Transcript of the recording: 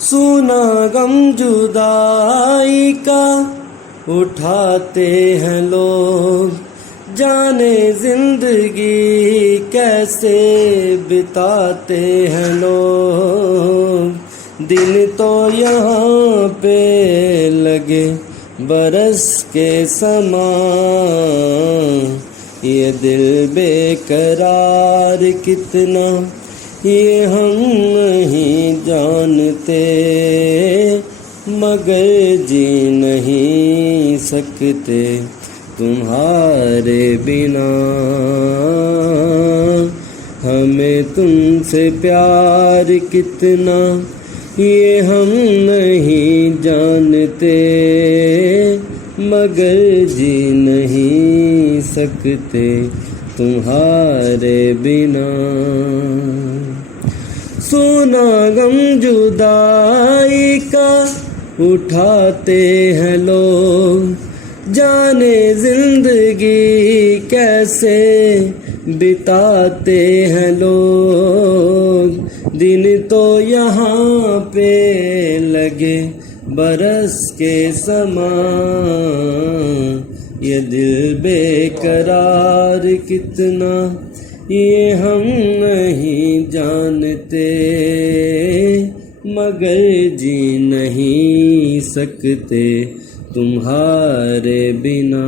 सुना गम जुदाई का उठाते हैं लोग, जाने जिंदगी कैसे बिताते हैं लोग। दिन तो यहाँ पे लगे बरस के समान, ये दिल बेकरार कितना ये हम नहीं जानते, मगर जी नहीं सकते तुम्हारे बिना। हमें तुमसे प्यार कितना ये हम नहीं जानते, मगर जी नहीं सकते तुम्हारे बिना। सुना गम जुदाई का उठाते हैं लोग, जाने जिंदगी कैसे बिताते हैं लोग। दिन तो यहाँ पे लगे बरस के समान, ये दिल बेकरार कितना ये हम नहीं जानते, मगर जी नहीं सकते तुम्हारे बिना।